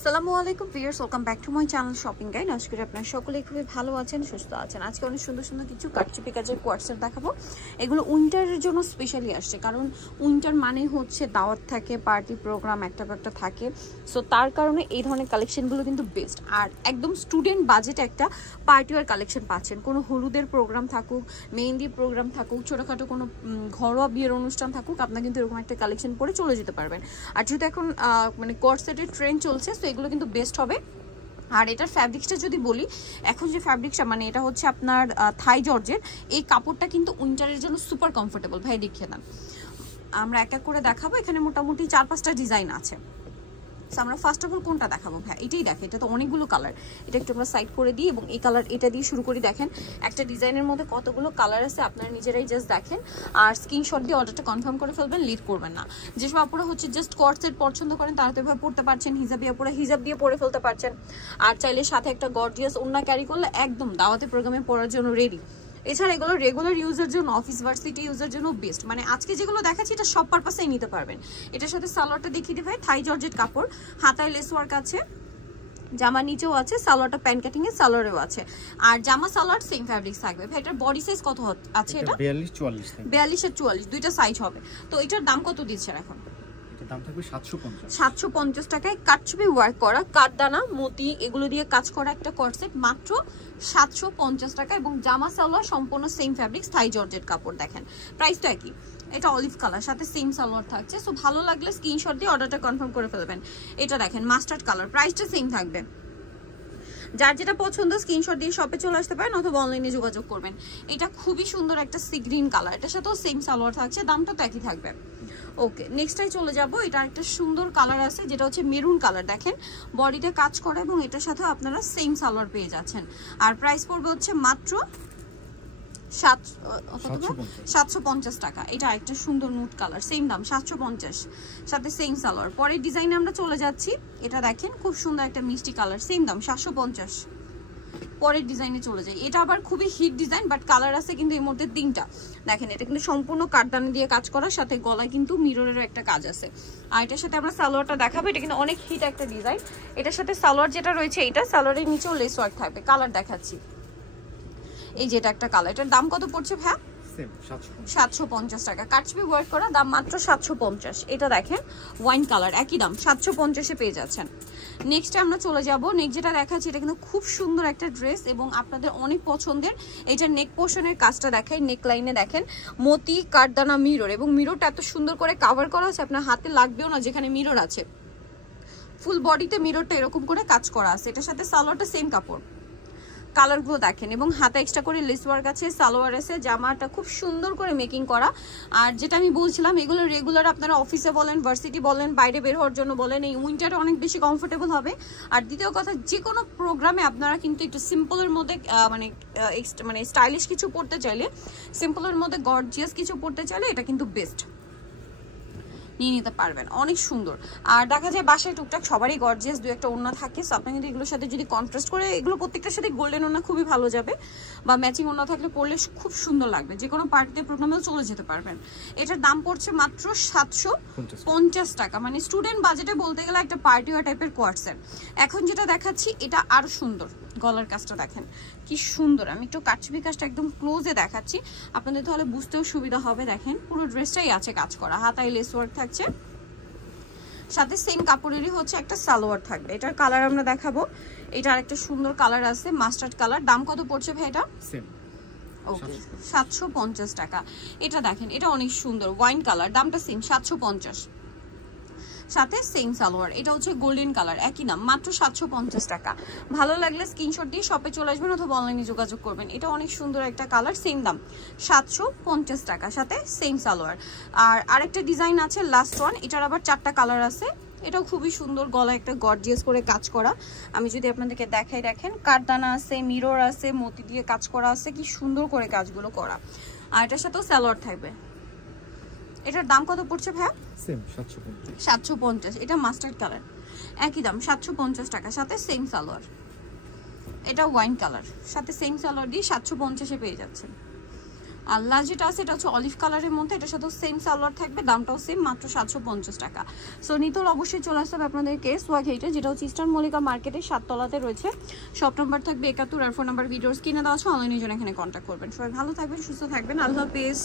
আসসালামু আলাইকুম viewers, welcome back to my channel shopping guide. আশা করি আপনারা সকলেই খুবই ভালো আছেন, সুস্থ আছেন। আজকে অনেক সুন্দর সুন্দর কিছু কাটচুপি কাজের কোয়ার্টসেট দেখাবো। এগুলো উইন্টারের জন্য স্পেশালি আসছে, কারণ উইন্টার মানে হচ্ছে দাওয়াত থাকে, পার্টি প্রোগ্রাম একটা থাকে। সো তার কারণে এই ধরনের কালেকশনগুলো কিন্তু বেস্ট। আর একদম স্টুডেন্ট বাজেট একটা পার্টি ওয়ার কালেকশন পাচ্ছেন। কোনো হলুদের প্রোগ্রাম থাকুক, মেহেন্দি প্রোগ্রাম থাকুক, ছোটোখাটো কোনো ঘরোয়া বিয়ের অনুষ্ঠান থাকুক, আপনারা কিন্তু এরকম একটা কালেকশন পরে চলে যেতে পারবেন। আর যেহেতু এখন মানে কোয়ার্টসেটের ট্রেন্ড চলছে, তো এগুলো কিন্তু বেস্ট হবে। আর এটার ফ্যাব্রিক্সটা যদি বলি, এখন যে ফ্যাব্রিক্সটা মানে এটা হচ্ছে আপনার থাই জর্জের। এই কাপড়টা কিন্তু উইন্টারের জন্য সুপার কমফোর্টেবল। ভাই দেখিয়ে দেন, আমরা এক এক করে দেখাবো। এখানে মোটামুটি 4-5টা ডিজাইন আছে। আমরা ফার্স্ট অফ অল কোনটা দেখাবো? ভাই এটাই দেখে, এটা তো অনেকগুলো কালার। এটা একটু আমরা সাইড করে দিই এবং এই কালার এটা দিয়ে শুরু করি। দেখেন একটা ডিজাইনের মধ্যে কতগুলো কালার আছে, আপনারা নিজেরাই জাস্ট দেখেন। আর স্ক্রিনশট দিয়ে অর্ডারটা কনফার্ম করে ফেলবেন, লিড করবেন না। যেসব আপুরা হচ্ছে জাস্ট কোয়ার্টসেট পছন্দ করেন তারা তো এভাবে পড়তে পারছেন, হিজাবি আপুরা হিজাব দিয়ে পরে ফেলতে পারছেন। আর চাইলে সাথে একটা গর্জিয়াস ওড়না ক্যারি করলে একদম দাওয়াতে প্রোগ্রামে পড়ার জন্য রেডি। এছাড়া এগুলো রেগুলার ইউজের জন্য, অফিস ভার্সিটি ইউজের জন্য বেস্ট। মানে আজকে যেগুলো দেখাচ্ছি এটা সব পারপাসেই নিতে পারবেন। এটার সাথে সালোয়ারটা দেখিয়ে দিই ভাই, থাই জর্জেট কাপড়, হাতায় লেস ওয়ার্ক আছে, জামা নিচেও আছে, সালোয়ারটা প্যান্ট কাটিং এর সালোয়ারেও আছে। আর জামা সালোয়ার সেম ফ্যাব্রিক্স থাকবে। ভাই এটার বডি সাইজ কত আছে? এটা 42-44 42 আর 44 দুইটা সাইজ হবে। তো এটার দাম কত দিচ্ছেন এখন? দাম থাকবে 750 টাকায় কাটছবি ওয়ার্ক করা, কাঠদানা মতি এগুলো দিয়ে কাজ করা একটা কোয়ার্টসেট মাত্র 750 টাকা। এবং জামা সালোয়ার সম্পূর্ণ সেম ফ্যাব্রিক্স, থাই জর্জেট কাপড়। দেখেন প্রাইসটা কি, এটা অলিভ কালার, সাথে সেম সালোয়ার থাকছে। সো ভালো লাগলে স্ক্রিনশট দিয়ে অর্ডারটা কনফার্ম করে ফেলবেন। এটা দেখেন মাস্টার্ড কালার, প্রাইসটা সেম থাকবে। যার যেটা পছন্দ স্ক্রিনশট দিয়ে শপে চলে আসতে পারেন অথবা অনলাইনে যোগাযোগ করবেন। এটা খুবই সুন্দর একটা সি গ্রিন কালার, এটার সাথেও সেম সালোয়ার থাকছে, দামটা তো একই থাকবে। ওকে, নেক্সটটাই চলে যাব। এটা একটা সুন্দর কালার আছে যেটা হচ্ছে মেরুন কালার। দেখেন বডিতে কাজ করা এবং এটার সাথে আপনারা সেম সালোয়ার পেয়ে যাচ্ছেন। আর প্রাইস পড়বে হচ্ছে মাত্র 750 টাকা। এটা একটা সুন্দর নুট কালার, সেম দাম 750, সাথে সেম সালোয়ার। পরের ডিজাইনে আমরা চলে যাচ্ছি। এটা দেখেন খুব সুন্দর একটা মিষ্টি কালার, সেম দাম 750। পরের ডিজাইনে চলে যাই। এটা আবার খুবই হিট ডিজাইন, বাট কালার আছে কিন্তু এর মধ্যে 3টা। দেখেন এটা কিন্তু সম্পূর্ণ কাঠদানা দিয়ে কাজ করা, সাথে গলায় কিন্তু মিররেরও একটা কাজ আছে। আর এটার সাথে আমরা সালোয়ারটা দেখাবো। এটা কিন্তু অনেক হিট একটা ডিজাইন। এটার সাথে সালোয়ার যেটা রয়েছে, এটা সালোয়ারের নিচেও লেস ওয়ার্ক থাকবে। কালার দেখাচ্ছি, এই যে এটা একটা কালার। এটার দাম কত পড়ছে ভাই? 750 টাকা। কাটছবি ওয়ার্ক করা, দাম মাত্র 750। এটা দেখেন ওয়াইন কালার, একই দাম 750-এ পেয়ে যাচ্ছেন। নেক্সটে আমরা চলে যাব। নেক্সট যেটা দেখাচ্ছি এটা কিন্তু খুব সুন্দর একটা ড্রেস এবং আপনাদের অনেক পছন্দের। এটা নেক পোর্শনের কাজটা দেখাই, নেক লাইনে দেখেন মতি কাঠদানা মিরর, এবং মিররটা এত সুন্দর করে কাভার করা আছে, আপনার হাতে লাগবেও না যেখানে মিরর আছে। ফুল বডিতে মিররটা এরকম করে কাজ করা আছে। এটার সাথে সালোয়ারটা সেম কাপড়, কালারগুলো দেখেন, এবং হাতে এক্সট্রা করে লেস ওয়ার্ক আছে, সালোয়ার আছে, জামাটা খুব সুন্দর করে মেকিং করা। আর যেটা আমি বলছিলাম, এগুলো রেগুলার আপনারা অফিসে বলেন, ভার্সিটি বলেন, বাইরে বের হওয়ার জন্য বলেন, এই উইন্টারে অনেক বেশি কমফোর্টেবল হবে। আর দ্বিতীয় কথা, যে কোনো প্রোগ্রামে আপনারা কিন্তু একটু সিম্পলের মধ্যে মানে স্টাইলিশ কিছু পরতে চাইলে, সিম্পলের মধ্যে গর্জিয়াস কিছু পরতে চাইলে এটা কিন্তু বেস্ট, নিয়ে নিতে পারবেন। অনেক সুন্দর। আর দেখা যায় বাসায় টুকটাক সবারই গর্জিয়াস দু একটা ওড়না থাকে, সো আপনি কিন্তু এগুলোর সাথে যদি কন্ট্রাস্ট করে, এগুলো প্রত্যেকটার সাথে গোল্ডেন ওড়না খুবই ভালো যাবে, বা ম্যাচিং ওড়না থাকলে পরলে খুব সুন্দর লাগবে, যে কোনো পার্টিতে প্রোগ্রামেও চলে যেতে পারবেন। এটার দাম পড়ছে মাত্র 750 টাকা। মানে স্টুডেন্ট বাজেটে বলতে গেলে একটা পার্টি ওয়ার টাইপের কোয়ার্টসেট। এখন যেটা দেখাচ্ছি এটা আরো সুন্দর, গলার কাজটা দেখেন কি সুন্দর। আমি একটু কাটছবি কাজটা একদম ক্লোজে দেখাচ্ছি আপনাদের, তাহলে বুঝতেও সুবিধা হবে। দেখেন পুরো ড্রেসটাই আছে কাজ করা, হাতায় লেস ওয়ার্ক থাকছে, সাথে সেম কাপড়েরই হচ্ছে একটা সালোয়ার থাকবে। এটার কালার আমরা দেখাবো। এটা আরেকটা সুন্দর কালার আছে, মাস্টার্ড কালার। দাম কত পড়ছে ভাই এটা? সেম, ওকে 750 টাকা। এটা দেখেন এটা অনেক সুন্দর ওয়াইন কালার, দামটা সেম 750, সাথে সেম সালোয়ার। এটা হচ্ছে গোল্ডেন কালার, একই নাম, মাত্র 750 টাকা। ভালো লাগলে স্ক্রিনশট দিয়ে শপে চলে আসবেন অথবা অনলাইনে যোগাযোগ করবেন। এটা অনেক সুন্দর একটা কালার, সেম দাম 750 টাকা, সাথে সেম সালোয়ার। আর আরেকটা ডিজাইন আছে লাস্ট ওয়ান, এটার আবার 4টা কালার আছে। এটাও খুবই সুন্দর, গলা একটা গর্জিয়াস করে কাজ করা। আমি যদি আপনাদেরকে দেখাই, দেখেন কাঠদানা আছে, মিরর আছে, মতি দিয়ে কাজ করা আছে, কি সুন্দর করে কাজগুলো করা। আর এটার সাথেও সালোয়ার থাকবে। এটার দাম কত পড়ছে ভাই? সেম 750। এটা মাস্টার্ড কালার, একই দাম 750 টাকা, সাথে সেম সালোয়ার। এটা ওয়াইন কালার, সাথে সেম সালোয়ার দিয়ে 750-এ পেয়ে যাচ্ছেন। আল্লাহ যেটা আছে এটা হচ্ছে অলিভ কালারের মধ্যে, এটার সাথে সেম সালোয়ার থাকবে, দামটাও সেম, মাত্র 750 টাকা। সো নিতল অবশ্যই চলে আসতে হবে আপনাদেরকে সোয়াগ এইটা, যেটা হচ্ছে ইস্টার্ন মল্লিকা মার্কেটের 7 তলাতে রয়েছে। শপ নাম্বার থাকবে 71 আর ফোন নাম্বার ভিডিওস কিনে দেওয়া আছে, অনলাইনের জন্য এখানে কন্ট্যাক্ট করবেন। সবাই ভালো থাকবেন, সুস্থ থাকবেন, আল্লাহ হাফেজ।